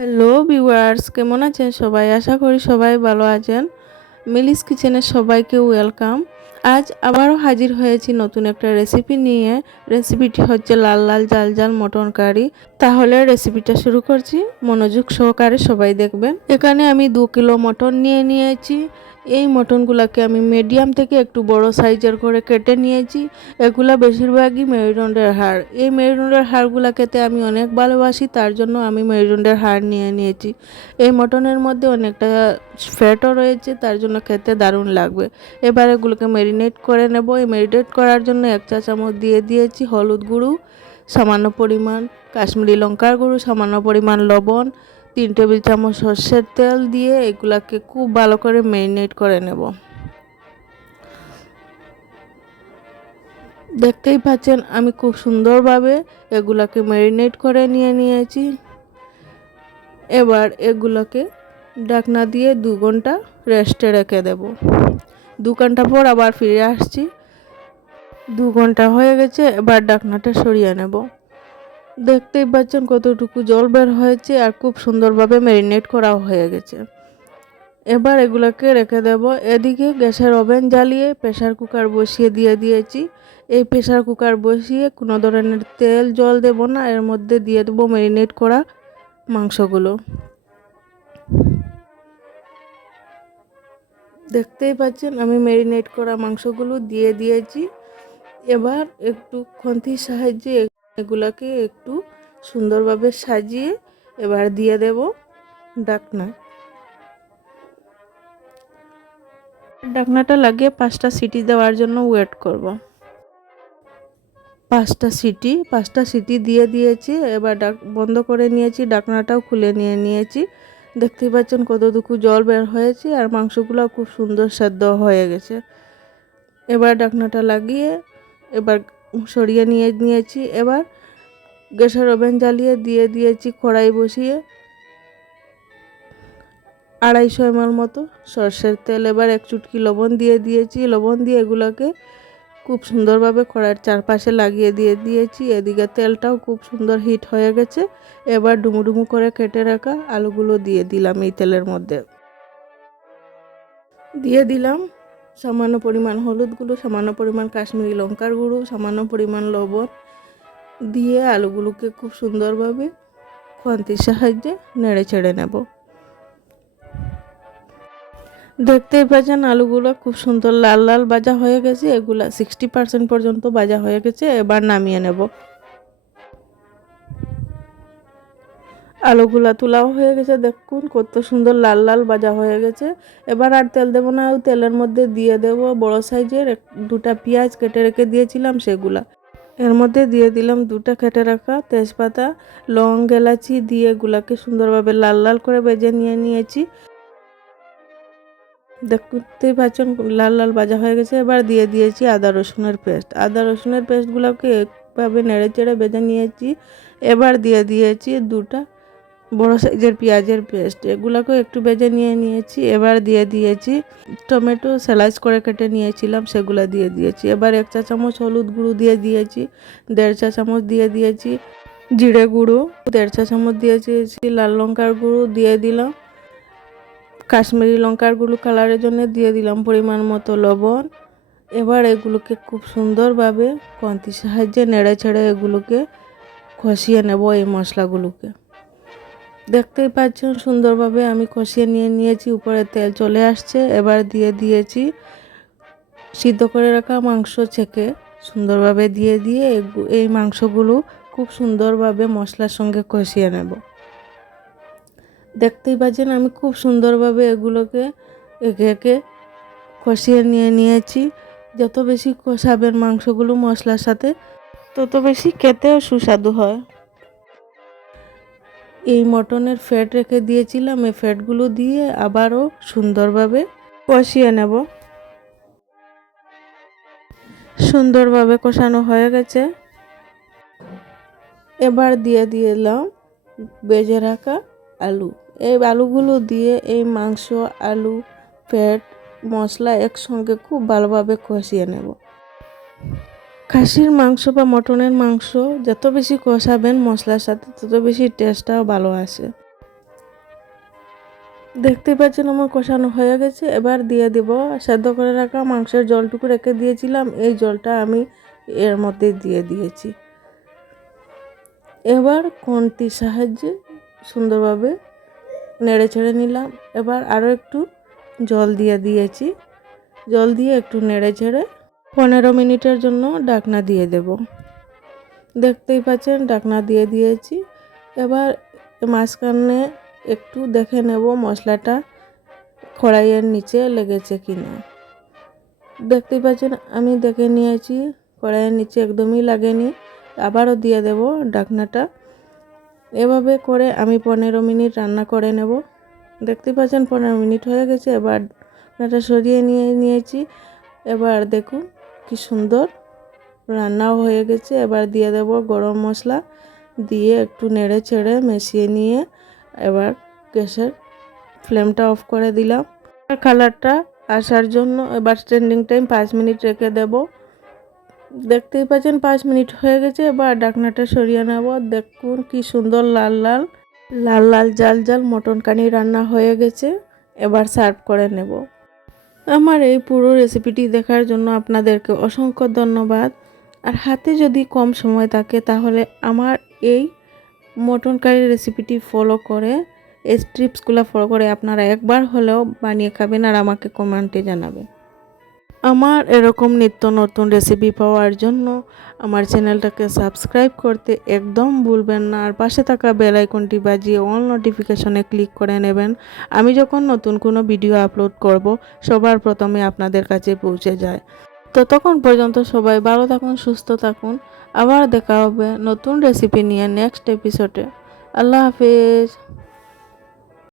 Hello viewers, কেমন আছেন সবাই? আশা করি সবাই ভালো আছেন। মিলিস কিচেনে সবাইকে ওয়েলকাম। আজ আবারও হাজির হয়েছি নতুন একটা রেসিপি নিয়ে। রেসিপিটি হচ্ছে লাল লাল জাল জাল মটন কারি। তাহলে রেসিপিটা শুরু করছি, মনোযোগ সহকারে সবাই দেখবেন। এখানে আমি 2 কিলো মটন নিয়ে নিয়েছি। এই মটনগুলোকে আমি মিডিয়াম থেকে একটু বড় সাইজের করে কেটে নিয়েছি। এগুলা বেশিরভাগই মেরুদণ্ডের হাড়। এই মেরুদণ্ডের হাড়গুলা খেতে আমি অনেক ভালোবাসি, তার জন্য আমি মেরুদণ্ডের হাড় নিয়ে নিয়েছি। এই মটনের মধ্যে অনেকটা ফ্যাটও রয়েছে, তার জন্য খেতে দারুণ লাগবে। এবার এগুলোকে ম্যারিনেট করে নেব। এই ম্যারিনেট করার জন্য 1 চা চামচ দিয়ে দিয়েছি হলুদ গুঁড়ো, সামান্য পরিমাণ কাশ্মীরি লঙ্কার গুঁড়ো, সামান্য পরিমাণ লবণ, 3 টেবিল চামচ সর্ষের তেল দিয়ে এগুলাকে খুব ভালো করে ম্যারিনেট করে নেব। দেখতেই পাচ্ছেন আমি খুব সুন্দরভাবে এগুলাকে ম্যারিনেট করে নিয়েছি। এবার এগুলোকে ঢাকনা দিয়ে 2 ঘন্টা রেস্টে রেখে দেব। 2 ঘন্টা পর আবার ফিরে আসছি। 2 ঘন্টা হয়ে গেছে, এবার ঢাকনাটা সরিয়ে নেব। দেখতেই পাচ্ছেন কতটুকু জল বের হয়েছে আর খুব সুন্দরভাবে ম্যারিনেট করা হয়ে গেছে। এবার এগুলোকে রেখে দেব। এদিকে গ্যাসের ওভেন জ্বালিয়ে প্রেসার কুকার বসিয়ে দিয়েছি। এই প্রেসার কুকার বসিয়ে কোনো ধরনের তেল জল দেব না, এর মধ্যে দিয়ে দেবো ম্যারিনেট করা মাংসগুলো। দেখতেই পাচ্ছেন আমি ম্যারিনেট করা মাংসগুলো দিয়ে দিয়েছি। এবার একটু খুন্তির সাহায্যে এগুলাকে একটু সুন্দরভাবে সাজিয়ে এবার দিয়ে দেব ঢাকনা। ঢাকনাটা লাগিয়ে 5টা সিটি দেওয়ার জন্য ওয়েট করব। 5টা সিটি দিয়ে দিয়েছি। এবার বন্ধ করে নিয়েছি, ঢাকনাটাও খুলে নিয়েছি। দেখতেই পাচ্ছেন কতটুকু জল বের হয়েছে আর মাংসগুলো খুব সুন্দর সেদ্ধ হয়ে গেছে। এবার ঢাকনাটা লাগিয়ে এবার সরিয়ে নিয়েছি। এবার গ্যাসের ওভেন জ্বালিয়ে দিয়ে দিয়েছি কড়াই বসিয়ে 250 ml মতো সর্ষের তেল। এবার 1 চুটকি লবণ দিয়ে দিয়েছি। লবণ দিয়ে এগুলোকে খুব সুন্দরভাবে কড়াইয়ের চারপাশে লাগিয়ে দিয়েছি। এদিকে তেলটাও খুব সুন্দর হিট হয়ে গেছে। এবার ডুমু করে কেটে রাখা আলুগুলো দিয়ে দিলাম এই তেলের মধ্যে। দিয়ে দিলাম সামান্য পরিমাণ হলুদ গুঁড়ো, সামান্য পরিমাণ কাশ্মীরি লঙ্কার গুঁড়ো, সামান্য পরিমাণ লবণ দিয়ে আলুগুলোকে খুব সুন্দরভাবে খুন্তির সাহায্যে নেড়ে ছেড়ে নেব। দেখতেই পাচ্ছেন আলুগুলো খুব সুন্দর লাল লাল ভাজা হয়ে গেছে। এগুলা 60% পর্যন্ত ভাজা হয়ে গেছে। এবার নামিয়ে নেব। আলুগুলা তোলাও হয়ে গেছে, দেখুন কত সুন্দর লাল লাল ভাজা হয়ে গেছে। এবার আর তেল দেব না, তেলের মধ্যে দিয়ে দেব বড় সাইজের 2টা পেঁয়াজ কেটে রেখে দিয়েছিলাম সেগুলা। এর মধ্যে দিয়ে দিলাম 2টা কেটে রাখা তেজপাতা, লং, এলাচি দিয়ে এগুলাকে সুন্দরভাবে লাল লাল করে ভেজে নিয়েছি। দেখতেই পাচ্ছেন লাল লাল ভাজা হয়ে গেছে। এবার দিয়ে দিয়েছি আদা রসুনের পেস্ট। আদা রসুনের পেস্টগুলোকে একভাবে নেড়ে চেড়ে ভেজে নিয়েছি। এবার দিয়ে দিয়েছি 2টা বড় সাইজের পেঁয়াজের পেস্ট, এগুলোকেও একটু ভেজে নিয়েছি। এবার দিয়ে দিয়েছি টমেটো স্লাইস করে কেটে নিয়েছিলাম, সেগুলো দিয়ে দিয়েছি। এবার 1 চা চামচ হলুদ গুঁড়ো দিয়ে দিয়েছি। 1.5 চা চামচ দিয়ে দিয়েছি জিরে গুঁড়ো। 1.5 চা চামচ দিয়েছি লাল লঙ্কার গুঁড়ো। দিয়ে দিলাম কাশ্মীরি লঙ্কার গুঁড়ো কালারের জন্য। দিয়ে দিলাম পরিমাণ মতো লবণ। এবার এগুলোকে খুব সুন্দরভাবে খুন্তির সাহায্যে নেড়ে ছেড়ে এগুলোকে কষিয়ে নেব এই মশলাগুলোকে। দেখতেই পাচ্ছেন সুন্দরভাবে আমি কষিয়ে নিয়েছি, উপরে তেল চলে আসছে। এবার দিয়ে দিয়েছি সিদ্ধ করে রাখা মাংস ছেঁকে সুন্দরভাবে দিয়ে এই মাংসগুলো খুব সুন্দরভাবে মশলার সঙ্গে কষিয়ে নেব। দেখতেই পাচ্ছেন আমি খুব সুন্দরভাবে এগুলোকে একে একে কষিয়ে নিয়েছি। যত বেশি কষাবেন মাংসগুলো মশলার সাথে, তত বেশি খেতেও সুস্বাদু হয়। এই মটনের ফ্যাট রেখে দিয়েছিলাম, এই ফ্যাটগুলো দিয়ে আবারও সুন্দরভাবে কষিয়ে নেব। সুন্দরভাবে কষানো হয়ে গেছে। এবার দিয়ে দিলাম ভেজে রাখা আলু। এই আলুগুলো দিয়ে এই মাংস, আলু, ফ্যাট, মশলা একসঙ্গে খুব ভালোভাবে কষিয়ে নেব। খাসির মাংস বা মটনের মাংস যত বেশি কষাবেন মশলার সাথে, তত বেশি টেস্টটাও ভালো আসে। দেখতে পাচ্ছেন আমার কষানো হয়ে গেছে। এবার দিয়ে দেব সেদ্ধ করে রাখা মাংসের জলটুকু রেখে দিয়েছিলাম, এই জলটা আমি এর মধ্যে দিয়ে দিয়েছি। এবার খুন্তির সাহায্যে সুন্দরভাবে নেড়ে ছেড়ে নিলাম। এবার আরও একটু জল দিয়ে দিয়েছি, জল দিয়ে একটু নেড়ে ছেড়ে 15 মিনিটের জন্য ঢাকনা দিয়ে দেব। দেখতেই পাচ্ছেন ঢাকনা দিয়ে দিয়েছি। এবার মাঝখানে একটু দেখে নেব মশলাটা কড়াইয়ের নিচে লেগেছে কিনা। দেখতেই পাচ্ছেন আমি দেখে নিয়েছি কড়াইয়ের নিচে একদমই লাগেনি। আবারও দিয়ে দেব ঢাকনাটা। এভাবে করে আমি 15 মিনিট রান্না করে নেব। দেখতে পাচ্ছেন 15 মিনিট হয়ে গেছে। এবার ঢাকনাটা সরিয়ে নিয়েছি। এবার দেখুন কি সুন্দর রান্নাও হয়ে গেছে। এবার দিয়ে দেব গরম মশলা, দিয়ে একটু নেড়ে ছেড়ে মিশিয়ে নিয়ে এবার গ্যাসের ফ্লেমটা অফ করে দিলাম। কালারটা আসার জন্য এবার স্ট্যান্ডিং টাইম 5 মিনিট রেখে দেব। দেখতেই পাচ্ছেন 5 মিনিট হয়ে গেছে। এবার ঢাকনাটা সরিয়ে নেব। দেখুন কি সুন্দর লাল লাল লাল লাল জাল জাল মটন কারি রান্না হয়ে গেছে। এবার সার্ভ করে নেব। আমার এই পুরো রেসিপিটি দেখার জন্য আপনাদেরকে অসংখ্য ধন্যবাদ। আর হাতে যদি কম সময় থাকে তাহলে আমার এই মটন কারি রেসিপিটি ফলো করে, এই টিপসগুলো ফলো করে আপনারা একবার হলেও বানিয়ে খাবেন আর আমাকে কমেন্টে জানাবেন। আমার এরকম নিত্য নতুন রেসিপি পাওয়ার জন্য আমার চ্যানেলটাকে সাবস্ক্রাইব করতে একদম ভুলবেন না। আর পাশে থাকা বেল আইকনটি বাজিয়ে অল নোটিফিকেশনে ক্লিক করে নেবেন। আমি যখন নতুন কোনো ভিডিও আপলোড করব সবার প্রথমে আপনাদের কাছে পৌঁছে যায়। ততক্ষণ পর্যন্ত সবাই ভালো থাকুন, সুস্থ থাকুন। আবার দেখা হবে নতুন রেসিপি নিয়ে নেক্সট এপিসোডে। আল্লাহ হাফেজ।